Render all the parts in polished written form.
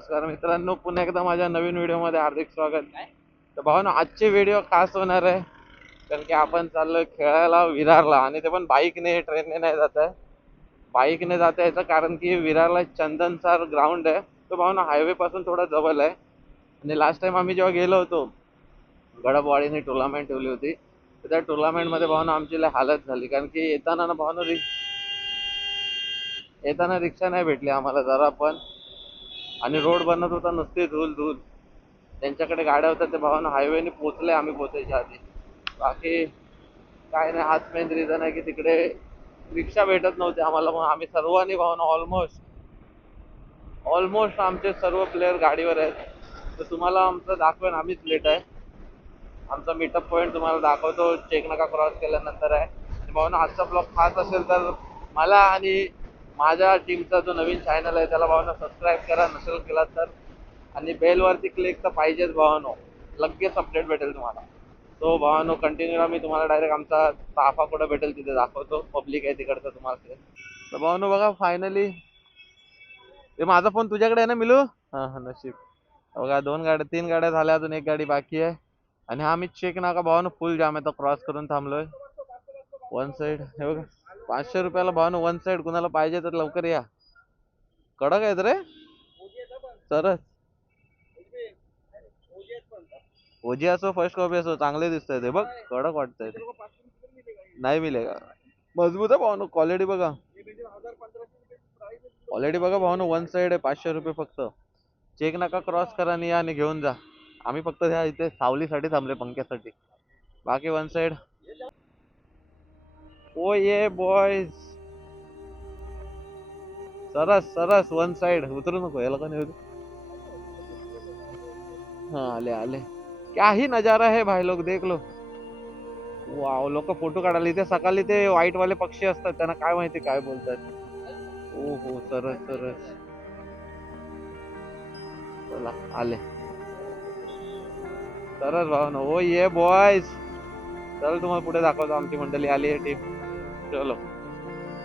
नमस्कार मित्रांनो, पुन्हा एकदा माझ्या नवीन व्हिडिओमध्ये हार्दिक स्वागत. तर भावांनो, आजचे व्हिडिओ खास होणार आहे कारण की आपण चाललोय खेळायला विरारला, आणि ते पण बाईकने, ट्रेनने नाही जात आहे. बाईकने जात आहे याचं कारण की विरारला चंदनसार ग्राउंड आहे, तो भावांनो हायवे पासून थोडा जवळ आहे. आणि लास्ट टाइम आम्ही जेव्हा गेलो होतो, गडबवाडीने टुर्नामेंट ठेवली होती, तर त्या टुर्नामेंटमध्ये भावांनो आमची लय हालत झाली, कारण की येताना ना भावांनो येताना रिक्षा नाही भेटली आम्हाला जरा पण. आणि रोड बनत होता नुसती धूल धूल. त्यांच्याकडे गाड्या होत्या, ते भावांनो हायवेने पोचले आम्ही पोचायच्या आधी. बाकी काय नाही, हाच मेन रिझन आहे की तिकडे रिक्षा भेटत नव्हती आम्हाला. मग आम्ही सर्वांनी भावांनो ऑलमोस्ट आमचे सर्व प्लेयर गाडीवर आहेत. तर तुम्हाला आमचं दाखवेन, आम्हीच लेट आहे. आमचा मीटअप पॉईंट तुम्हाला दाखवतो, चेक नाका क्रॉस केल्यानंतर आहे. भावांनो, आजचा ब्लॉग खास असेल तर मला आणि माझ्या टीमचा जो नवीन चॅनल आहे त्याला भावांनो सबस्क्राईब करा नसेल केला तर, आणि बेलवरती क्लिक तर पाहिजेच भावांनो, लगेच अपडेट भेटेल तुम्हाला. तो भावांनो कंटिन्यू मी तुम्हाला डायरेक्ट आमचा ताफा कुठं भेटेल तिथे दाखवतो. पब्लिक आहे तिकडचं तुम्हाला. तर भावांनो बघा, फायनली ते माझा फोन तुझ्याकडे आहे ना मिलू? हा हा, नशीब. बघा, 3 गाड्या झाल्या, अजून 1 गाडी बाकी आहे. आणि हा मी चेक नाका भावांनो फुल जाम आहे, तर क्रॉस करून थांबलोय. वन साइड हे बघा, 500 रुपयाला भावांनो वन साइड. कुणाला पाहिजे तर लवकर या. कडक आहेत रे सरच. ओजी असो फर्स्ट कॉपी असो, चांगले दिसतंय ते बघ, कडक वाटतंय ते. नाही मिळेगा, मजबूत आहे भावांनो. क्वालिटी बघा, क्वालिटी बघा भावांनो. वन साइड आहे, 500 रुपये फक्त. चेक नाका क्रॉस करा आणि या आणि घेऊन जा. आम्ही फक्त ह्या इथे सावलीसाठी थांबले, पंख्यासाठी. बाकी वन साइड. ओ ये बॉयज, सरस सरस वन साइड. उतरू नको, याला का नाही उतरू. हाँ आले आले. क्या ही नजारा है भाई, लोग देख लो. वाव, लोक फोटो काढायला इथे. सकाळी ते व्हाईट वाले पक्षी असतात, त्यांना काय माहिती काय बोलतात. ओ हो, सरस सरस. चला आले, सरस भावनो. ओ ये बॉयज, चल तुम्हाला पुढे दाखवतो. आमची मंडळी आली आहे, टीम. चलो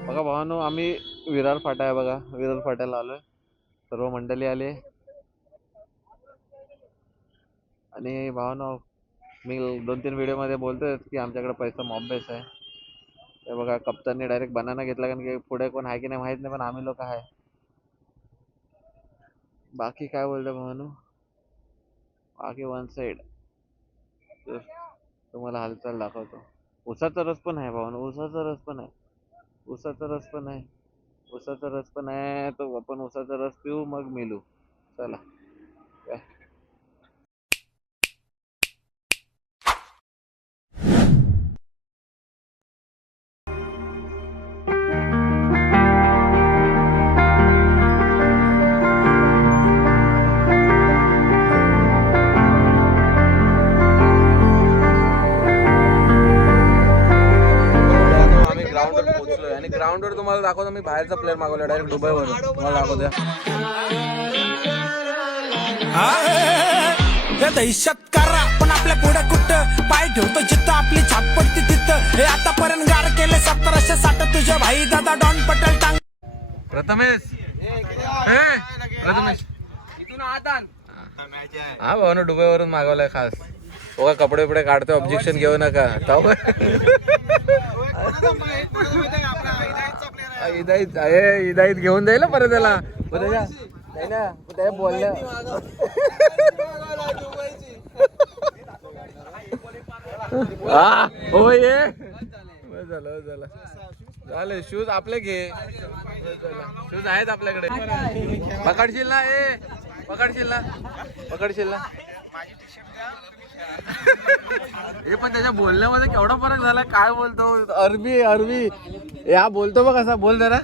बघा भावानो, आम्ही विरार फाटा आहे बघा, विरार फाट्याला आलोय. सर्व मंडळी आली. आणि भावानो, मी 2-3 व्हिडिओ मध्ये बोलतोय की आमच्याकडे पैसा मॉबेस आहे. हे बघा, कप्तानने डायरेक्ट बनाना घेतला, कारण की पुढे कोण आहे की नाही माहित नाही, पण आम्ही लोक आहे. बाकी काय बोलतो भावानो, बाकी वन साइड तुम्हाला हालचाल दाखवतो. उसाचा रस पण आहे भावानो, उसाचा रस पण आहे, उसाचा रस पण आहे, उसाचा रस पण आहे. तो आपण उसाचा रस पिऊ, मग मिलू. चला काय. आणि ग्राउंडवर तुम्हाला दाखवतो मी, बाहेरचा प्लेअर मागवला डायरेक्ट दुबईवरून. तुम्हाला दाखवतो. दहशत करा पण आपल्या पुढे कुठं पाय ठेवतो, जिथं आपली छाप पडते तिथं. हे आतापर्यंत गाड केले 1760 तुझे भाई दादा डॉन पटेल टांग. प्रथमेश, प्रथमेश इथून आदान. हा भाऊ, दुबईवरून मागवलाय खास. बघा, कपडे बिपडे काढतो, ऑब्जेक्शन घेऊ नका. इदाईत घेऊन जाईल परत त्याला. त्या बोलल्या हो ये झालं झालं झालं. शूज आपले घे, शूज आहेत आपल्याकडे. पकडशील ना, पकडशील ना, पकडशील ना. हे पण त्याच्या बोलण्यामध्ये केवढा फरक झाला. काय बोलतो, अरबी अरबी. या बोलतो बघ असा, बोल जरा.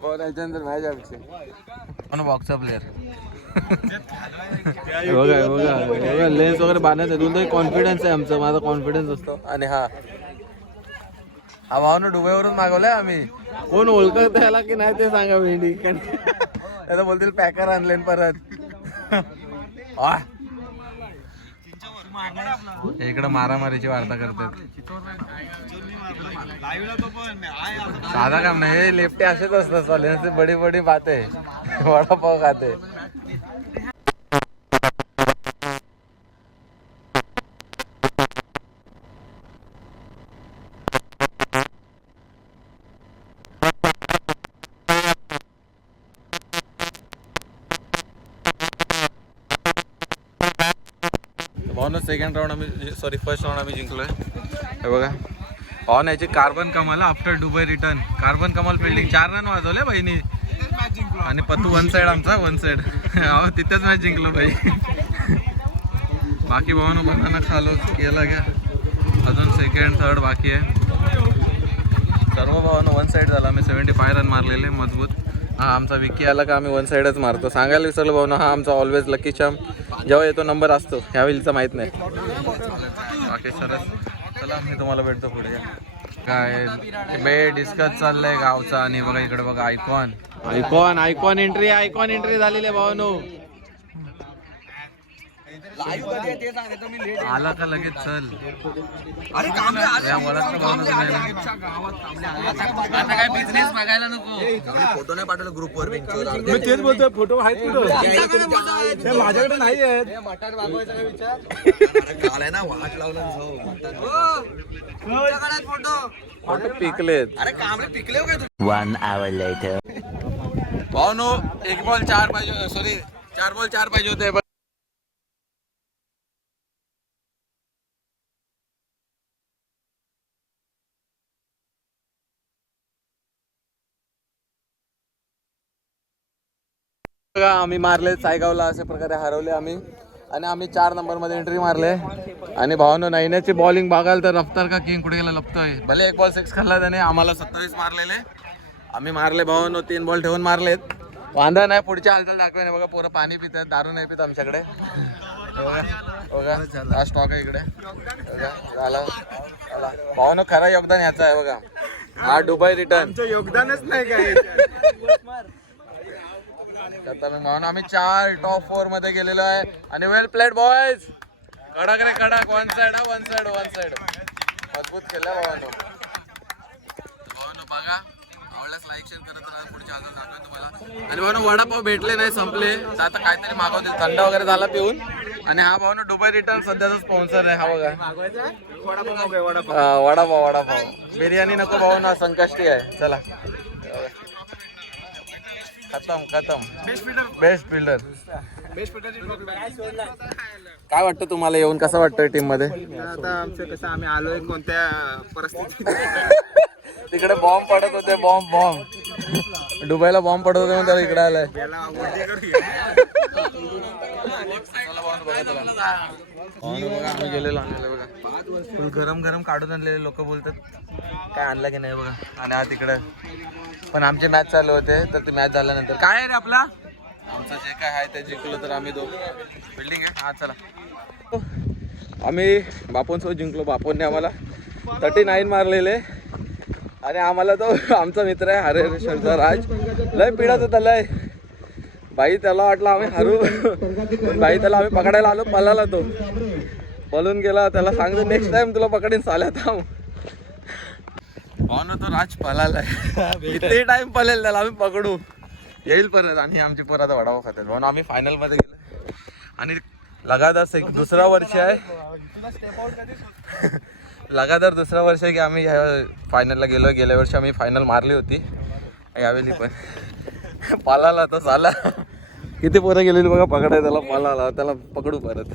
बोलायच्यानंतर मॅच आमची बॉक्सचा प्लेअर. बघा बघा बघा, लेन्स वगैरे बांधायचं. तुला कॉन्फिडन्स आहे आमचा, माझा कॉन्फिडन्स असतो. आणि हा भावानं दुबईवरून मागवलाय आम्ही. कोण ओळखत त्याला की नाही ते सांगा. भेंडी त्याला बोलतील पॅकर आणले परत. इकडं मारामारीची वार्ता करतात. साधा काम नाही, हे लेफ्टी असेच असतात चालले बडी बडी बाते वडापाव खाते. भावना सेकंड राऊंड आम्ही फर्स्ट राऊंड आम्ही जिंकलोय. हे बघा भावना याची कार्बन कमाल आफ्टर दुबई रिटर्न. कार्बन कमाल फिल्डिंग 4 रन वाजवले बहिणी आणि पत्तू वन साइड आमचा वन साइड. तिथेच मॅच जिंकलो भाई. बाकी भावना बनाना खालो केला घ्या. अजून सेकंड थर्ड बाकी आहे. सर्व भावानं वन साईड झाला. आम्ही 75 रन मारलेले मजबूत. हा आमचा विकी आला का आम्ही वन साईडच मारतो. सांगायला विसरलो भावना, हा आमचा ऑलवेज लकी चाम जेव्हा येतो नंबर असतो. ह्यावेळीचा माहीत नाही. बाकी सरस चला मी तुम्हाला भेटतो पुढे. काय बे डिस्कस चाललंय गावचा. आणि बघा इकडे बघा icon icon icon entry icon entry झालेली आहे भावानो. आला का लगेच चल. आता काय बिझनेस बघायला नको. फोटो नाही पाठवलं ग्रुपवर. मी तेच बोलतोय फोटो आहेत कुठं माझ्याकडे नाही आहेत. फोटो पिकलेत. अरे कामरे पिकले हो काय. 1 hour later. भावनो 1 बॉल 4 पाहिजे. सॉरी 4 बॉल 4 पाहिजे होते. आम्ही मारले सायगावला अशा प्रकारे हरवले आम्ही. आणि आम्ही 4 नंबरमध्ये एंट्री मारले. आणि भावानो नैन्याची बॉलिंग बघाल तर रफ्तार का किंग कुठे गेला लपतोय. भले 1 बॉल 6 खाल्ला त्याने. आम्हाला 27 मारलेले. आम्ही मारले भावानो 3 बॉल ठेवून मारलेत. वांदा नाही. पुढची हालचाल दाखवाय नाही. बघा पोरं पाणी पितात. दारू नाही पित आमच्याकडे. बघा हा स्टॉक आहे इकडे. झाला भावानो खरा योगदान याचा आहे बघा. हा दुबई रिटर्न योगदानच नाही काय. म्हणून आम्ही 4 टॉप 4 मध्ये गेलेलो आहे. आणि वेल प्लेड बॉयज. कडक रे कडक. वन साइड मजबूत केलं भावानो. बघा आवडल्यास लाईक शेअर करत राहा. पुढची हालचाल दाखवेन तुम्हाला. आणि भावानो वडापाव भेटले नाही संपले तर आता काहीतरी मागवतील. थंड वगैरे झाला पिऊन. आणि हा भावानो दुबई रिटर्न सध्याचा स्पॉन्सर आहे. हा बघा वडापाव बिर्याणी नको भावानो संकष्टी आहे. चला खतम बेस्ट फिल्डर. काय वाटतं तुम्हाला येऊन. कसं वाटतंय टीम मध्ये. आता आमचं कसं आम्ही आलोय कोणत्या परिस्थितीत. तिकडे बॉम्ब पडत होते. बॉम्ब दुबईला बॉम्ब पडत होते म्हणून त्याला इकडे आलाय. आम्ही गेलेलो आणलेलं बघा. फुल गरम काढून आणलेले. लोक बोलतात काय आणलं की नाही बघा. आणि हा तिकडे पण आमचे मॅच चालू होते. तर ते मॅच झाल्यानंतर काय आहे रे आपला आमचं जे काय आहे ते जिंकलो तर आम्ही बिल्डिंग आहे. हा चला आम्ही बापूंसोबत जिंकलो. बापूंनी आम्हाला 39 मारलेले. आणि आम्हाला तो आमचा मित्र आहे हरेश्वरचा राज लय पिढाच होता लय. बाई त्याला वाटलं आम्ही हरू. बाई त्याला आम्ही पकडायला आलो. पळाला तो पळून गेला. त्याला सांगतो नेक्स्ट टाइम तुला पकडीन चाल्या थांब. हो ना तो राज पळालाय. किती टाइम पळेल त्याला आम्ही पकडू येईल परत. आणि आमची पोरं आता वडापाव खातात म्हणून आम्ही फायनल मध्ये गेलो. आणि लगातार दुसरा वर्ष आहे. लगातार दुसरा वर्ष आहे की आम्ही ह्या फायनलला गेलो. गेल्या वर्षी आम्ही फायनल मारली होती. यावेळी पण पालाला तो झाला. किती पोरं गेलेली बघा पकडाय त्याला. पालाला त्याला पकडू परत.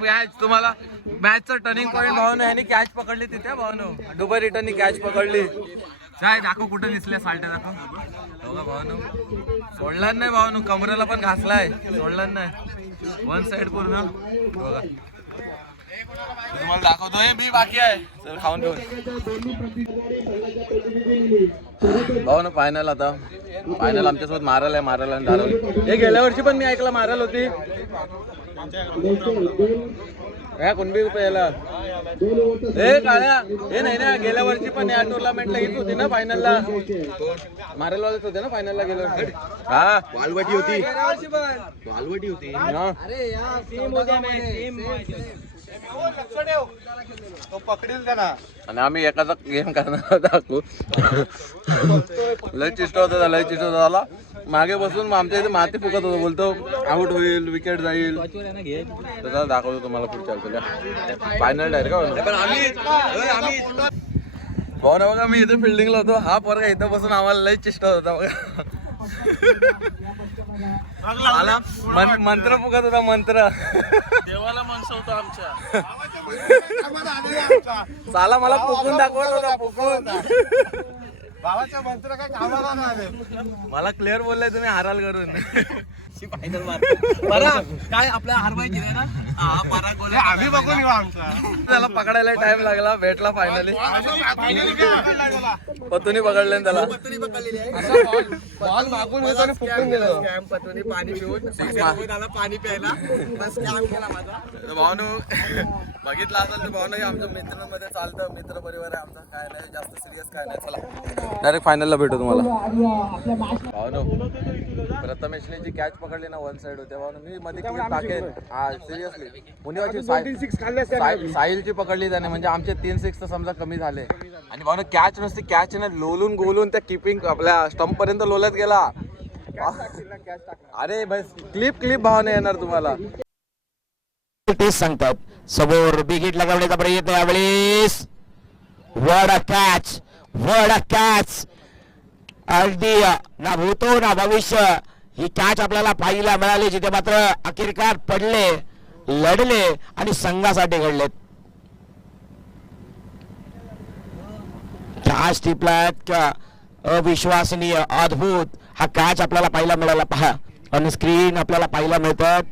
मॅच तुम्हाला मॅचचा टर्निंग पॉईंट भावनो यांनी कॅच पकडली तिथे. भावनो दुबई रिटर्ननी कॅच पकडली. काय दाखव कुठं दिसल्या साल्ट्या दाखव. बघा भावनो सोडला नाही. भावनो कमरेला पण घासलाय. सोडला नाही. वन साइड पूर्ण बघा. तुम्हाला दाखवतोय मी. बाकी आहे चल खाऊन घेऊन. भावनो फायनल आता. फायनल आमच्यासोबत मारायला आणि धारवली. हे गेल्या वर्षी पण मी ऐकलं मारायला होती. या कुणबी पहिला हे काळ्या हे नाही ना गेल्या वर्षी पण या टुर्नामेंटला हीच होती ना फायनलला मारेलवालेच होते ना फायनलला गेल्या वर्षी हा वालवटी होती वालवटी होती तो पकडेल त्याला. आणि आम्ही एकाचा गेम करणार दाखवू लय चिष्ट होता झाला मागे बसून मग आमच्या इथे माती फुकत होतो बोलतो आउट होईल विकेट जाईल तसा दाखवतो तुम्हाला पुढच्या फायनल डायरेक्ट भाऊ ना बघा मी इथे फिल्डिंगला होतो हा पोरगा इथं बसून आम्हाला लय चिष्ट होता बघा मला मंत्र फुकत होता मंत्र देवाला मनसवतो आमच्या साला मला फुकून दाखवत होता फुकून भावाचा मंत्र काय कामाला नाही आले. मला क्लिअर बोललाय तुम्ही हाराल करून काय आपल्या हरवायची ना आम्ही बघून येऊ आमचा त्याला पकडायला टाइम लागला भेटला फायनली पतुनी पकडले त्याला बॉल मागून येतो आणि फुकून दिलं. पाणी पिऊन पाणी प्यायला भावनू बघितलं असेल तर भावनू आमच्या मित्रांमध्ये चालतं मित्र परिवार आहे आमचा काय नाही जास्त सिरियस काय नाही चला डायरेक्ट फायनलला भेटू तुम्हाला भावनू प्रथमेशने जी कॅच पकडली ना वन साइड होते भावनू मी मध्ये किती टाकेन हा सिरियसली मुनिवाची साहिलची पकडली त्याने म्हणजे आमचे 3 6 तर समजा कमी झाले आणि भावनू कॅच नसती कॅच ने लोलून गोलून त्या किपिंग आपल्या स्टंप पर्यंत लोलत गेला अरे बस क्लिप भावना येणार तुम्हाला तेच सांगतात समोर बिगिट लगावण्याचा प्रयत्न यावेळेस वड कॅच अगदी ना भूतो ना भविष्य ही कॅच आपल्याला पाहायला मिळाली जिथे मात्र अखेरकार पडले लढले आणि संघासाठी घडलेत कॅच टिपलात अविश्वसनीय अद्भुत हा कॅच आपल्याला पाहायला मिळाला पहा ऑन स्क्रीन आपल्याला पाहायला मिळतात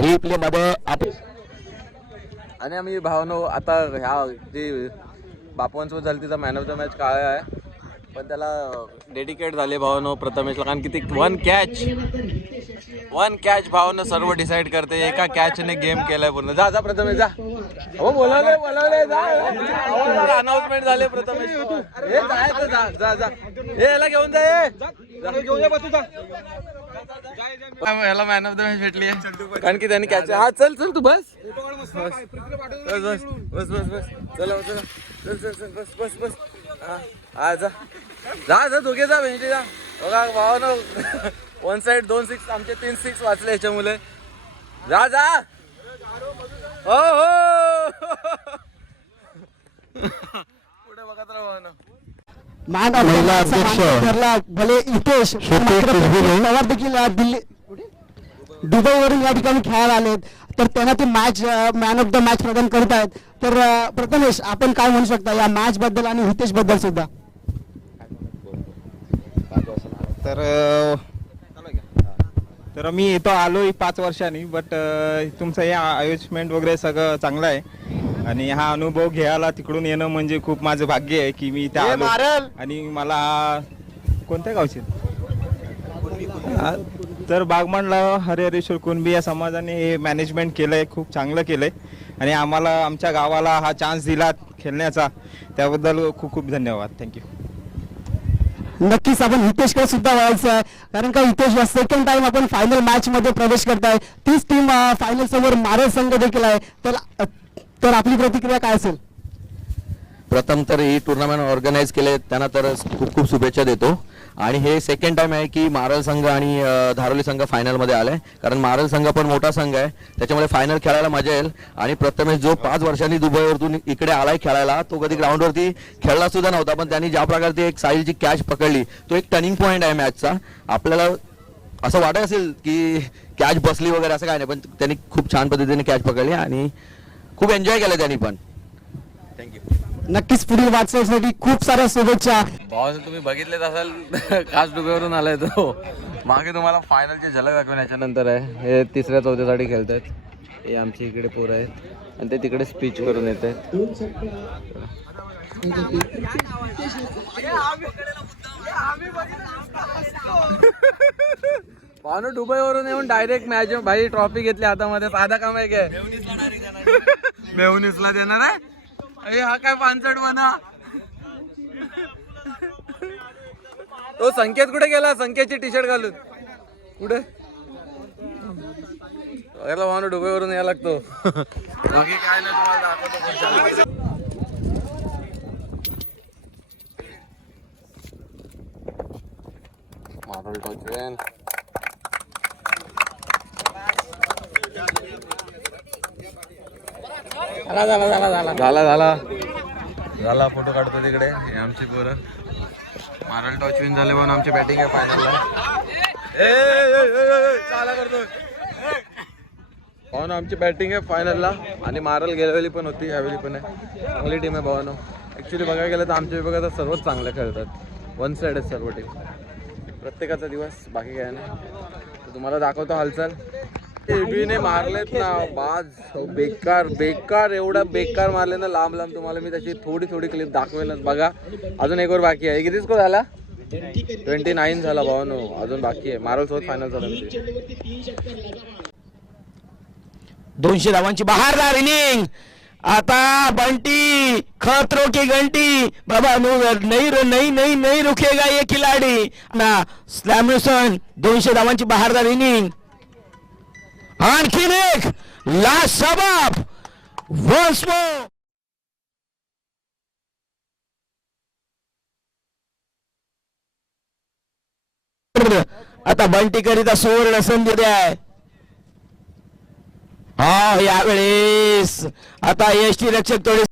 रिप्ले मध्ये आणि आम्ही भावनो आता ह्या जी बापवांसोबत झाली तिचा मॅन ऑफ द मॅच काळा आहे पण त्याला डेडिकेट झाले भावनो प्रथमेशला कारण की ती वन कॅच भावनो सर्व डिसाईड करते एका कॅचने गेम केलाय पूर्ण जा जा प्रथमेश जा हो बोलावले जा अनाउन्समेंट झाले प्रथमेश हे जायचं जा जा जा हे याला घेऊन जा याला मॅन ऑफ द मॅच भेटली आहे कारण की त्यांनी कॅच हा चल तू बस बस चला चल बस हा जा दोघे जा भेंडी जा बघा भावानं वन साइड 2 6 आमचे 3 6 वाचले याच्यामुळे जा हो पुढे बघत राहा भावानं महिला अध्यक्ष भले हितेश पवार देखील दिल्ली दुबईवरून या ठिकाणी खेळायला आलेत तर त्यांना ते match man of the match प्रदान करत आहेत तर प्रथमेश आपण काय म्हणू शकता या मॅच बद्दल आणि हितेश बद्दल सुद्धा तर मी इथं आलोय 5 वर्षांनी बट तुमचं हे आयोजमेंट वगैरे सगळं चांगलं आहे आणि हा अनुभव घ्यायला तिकडून येणं म्हणजे खूप माझं भाग्य आहे की मी इथे आलो आणि मला कोणत्या गावचे तर बागमाणला हरिहरेश्वर कुणबी या समाजाने हे मॅनेजमेंट केलंय खूप चांगलं केलंय आणि आम्हाला आमच्या गावाला हा चान्स दिला खेळण्याचा त्याबद्दल खूप खूप धन्यवाद थँक्यू नक्कीच आपण हितेशकडे सुद्धा वळायचं आहे कारण का हितेश या सेकंड टाइम आपण फायनल मॅच मध्ये प्रवेश करताय तीच टीम फायनल समोर मारल संघ देखील आहे तर आपली प्रतिक्रिया काय असेल प्रथम तर ही टुर्नामेंट ऑर्गनाईज केले त्यांना तर खूप खूप शुभेच्छा देतो आणि हे सेकंड टाइम आहे की मारल संघ आणि धारोली संघ फायनलमध्ये आलाय कारण मारल संघ पण मोठा संघ आहे त्याच्यामुळे फायनल खेळायला मजा येईल आणि प्रथमेश जो 5 वर्षांनी दुबईवरून इकडे आलाय खेळायला तो कधी ग्राउंडवरती खेळला सुद्धा नव्हता पण त्यांनी ज्या प्रकारे एक साहिलची कॅच पकडली तो एक टर्निंग पॉईंट आहे मॅचचा आपल्याला असं वाटत असेल की कॅच बसली वगैरे असं काय नाही पण त्यांनी खूप छान पद्धतीने कॅच पकडली आणि खूप एन्जॉय केलं त्यांनी पण थँक्यू नक्कीच पुढील वाटचालीसाठी खूप साऱ्या शुभेच्छा भाऊ तुम्ही बघितलेच असाल खास डुबेवरून आलाय तो मागे तुम्हाला फायनलची झलक दाखवण्याच्या नंतर आहे हे 3ऱ्या 4थ्या साठी खेळतात हे आमच्या इकडे पोरं आहेत आणि ते तिकडे स्पीच करून येत आहेत भावनो दुबईवरून येऊन डायरेक्ट मॅच भाई ट्रॉफी घेतली हातामध्ये. साधा काम आहे काय? मेहुनीसला देणार आहे. अरे हा काय पानसट बना. तो संकेत कुठे गेला? संकेतची टी शर्ट घालून कुठे? भावनो दुबईवरून यायला लागतो. बाकी काय नाही तुम्हाला दाखवतो. मार्बल टॉचवेन झाला फोटो काढतो तिकडे. हे आमची पोरं मार्बल टॉचविन झाले म्हणून आमची बॅटिंग आहे फायनलला. भावानो आमची बॅटिंग आहे फायनलला आणि मारल गेल्यावेळी पण होती, ह्यावेळी पण आहे. चांगली टीम आहे भावानो. ॲक्च्युली बघायला गेलं तर आमच्या विभागात सर्वच चांगले खेळतात. वन साइड आहेत सर्व टीम. प्रत्येकाचा दिवस बाकी काय नाही. तर तुम्हाला दाखवतो हालचाल. एबीने मारलेत ना बाज. बेकार बेकार एवढा बेकार मारले ना लांब लांब. तुम्हाला मी त्याची थोडी थोडी क्लिप दाखवेनच. बघा अजून एक वर बाकी आहे. किती स्कोर झाला? 29 झाला भावानो. अजून बाकी आहे. मारल सोबत फायनल झाला. 200 धावांची बहारदार इनिंग. आता बंटी खतरों की घंटी बाबा. नहीं रुकेगा ये खिलाडी ना. स्लॅमसन 200 धावांची बहारदार इनिंग. आणखीन एक लास्ट सबब वन्स मोर. आता बंटी करिता सुवर्ण संधी द्याय. हा यावेळेस आता यष्टी रक्षक थोडे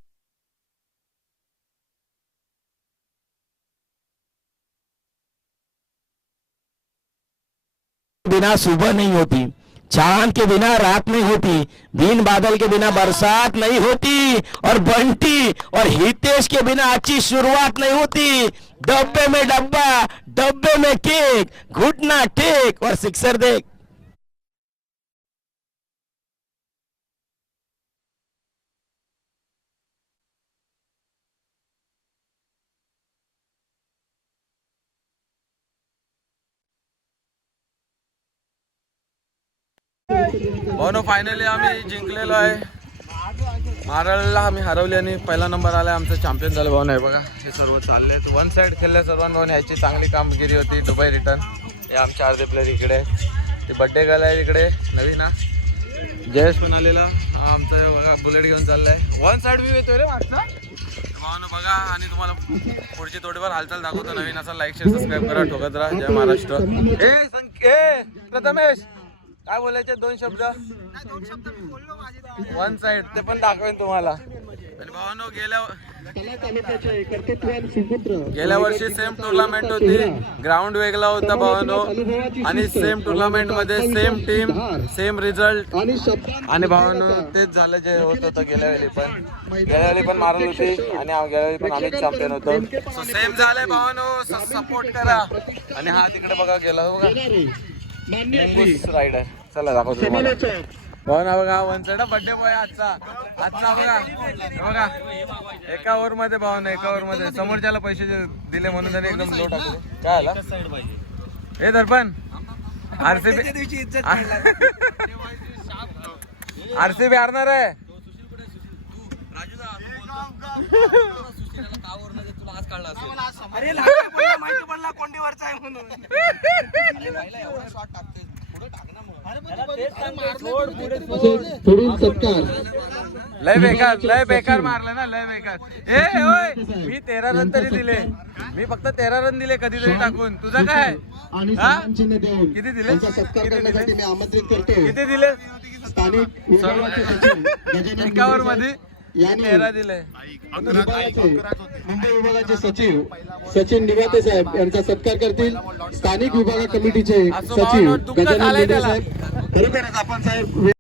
बिना सुबह नहीं होती, चांद के बिना रात नहीं होती, दिन बादल के बिना बरसात नहीं होती और बंटी और हितेश के बिना अच्छी शुरुआत नहीं होती. डब्बे में डब्बा, डब्बे में केक, घुटना टेक और सिक्सर देख. भावनो फायनली आम्ही जिंकलेलो आहे. मारळला आम्ही हरवली आणि पहिला नंबर आला. आमचं चॅम्पियन झालं भावनो. आहे बघा हे सर्व चालले. वन साइड खेळले सर्वांना. याची चांगली कामगिरी होती. दुबई रिटर्न हे आमचे अर्धे प्लेयर इकडे. ते बड्डे गर्ल आहे इकडे नवीन हा. जयेश पण आलेला. हा आमचं बघा बुलेट घेऊन चाललाय. वन साइड व्ह्यू येतोय रे वाटतं भावनो बघा. आणि तुम्हाला पुढची थोडीफार हालचाल दाखवतो. नवीन असा लाईक शेअर सबस्क्राईब करा. ठोकत राहा. जय महाराष्ट्र. प्रथमेश काय बोलायचे? 2 शब्द. वन साइड ते पण दाखवेन तुम्हाला. आणि भावानो गेल्या वर्षी सेम टुर्नामेंट होती. ग्राउंड वेगळा होता भावानो. आणि सेम टुर्नामेंट मध्ये सेम टीम सेम रिझल्ट. आणि भावानो तेच झालं जे होत होतं गेल्या वेळी पण मारल होती. आणि गेल्या वेळी पण आम्हीच चॅम्पियन होतो. सो सेम झालंय भावानो. सपोर्ट करा. आणि हा तिकडे बघा गेला बघा रायडर. चला दाखवतो तुम्हाला. भावना बघा वन साइड बर्थडे बॉय आजचा बघा. बघा एका ओव्हर मध्ये भावना. एका ओव्हर मध्ये समोरच्याला पैसे दिले म्हणून त्याने एकदम लो टाकले. काय आला हे दर्पण? आरसीबी हारणार आहे. लय बेकार मारलं ना. लय बेकार. होय मी 13 रन तरी दिले. मी फक्त 13 रन दिले कधीतरी टाकून. तुझा काय? किती दिले? किती दिले? एका ओव्हर मध्ये 13 दिले. मुंबई विभागाचे सचिव सचिन निवाते साहेब यांचा सत्कार करतील. स्थानिक विभाग कमिटीचे सचिव गजानन साहेब. खरोखरच आपण साहेब